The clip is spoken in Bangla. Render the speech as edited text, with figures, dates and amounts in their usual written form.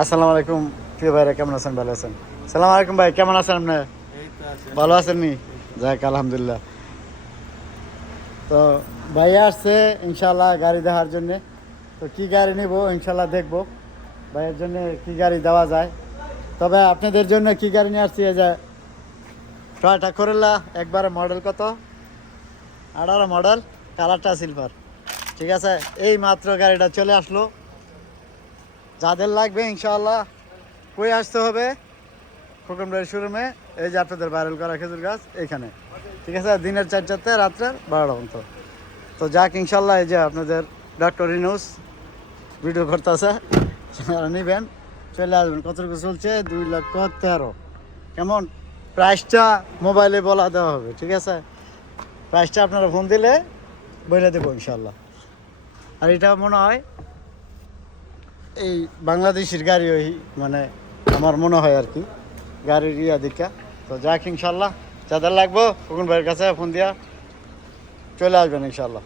আসসালামু আলাইকুম প্রিয় ভাইরা, কেমন আছেন? ভালো আছেন? সালাম আলাইকুম ভাই, কেমন আছেন আপনি? ভালো আছেন নি? যাক আলহামদুলিল্লাহ। তো ভাইয়া আসছে ইনশাল্লাহ গাড়ি দেওয়ার জন্যে। তো কি গাড়ি নিব ইনশাল্লাহ দেখবো ভাইয়ের জন্য কি গাড়ি দেওয়া যায়। তবে আপনাদের জন্য কি গাড়ি নিয়ে আসছি, এই যে টয়োটা করোলা, একবারে মডেল কত 18 মডেল, কালারটা সিলভার। ঠিক আছে, এই মাত্র গাড়িটা চলে আসলো। যাদের লাগবে ইনশাআল্লাহ কই আসতে হবে? খোকনবাড়ির শোরুমে। এই যে আপনাদের ভাইরাল করা খেজুর গাছ এইখানে। ঠিক আছে, দিনের 4টাতে রাত্রের 12টা পর্যন্ত। তো যাক ইনশাল্লাহ, এই যে আপনাদের ডক্টর ইনুস ভিডিও করতেছে, যারা নেবেন চলে আসবেন। কতটুকু চলছে? 2,13,000। কেমন প্রাইসটা মোবাইলে বলা দেওয়া হবে, ঠিক আছে? প্রাইসটা আপনারা ফোন দিলে বলে দেবো ইনশাল্লাহ। আর এটা মনে হয় এই বাংলাদেশের গাড়ি, ওই মানে আমার মনে হয় আর কি গাড়ির ইয়া দিকা। তো যাক ইনশাল্লাহ, যাদের লাগবো খোকন ভাইয়ের কাছে ফোন দিয়া চলে আসবেন ইনশাল্লাহ।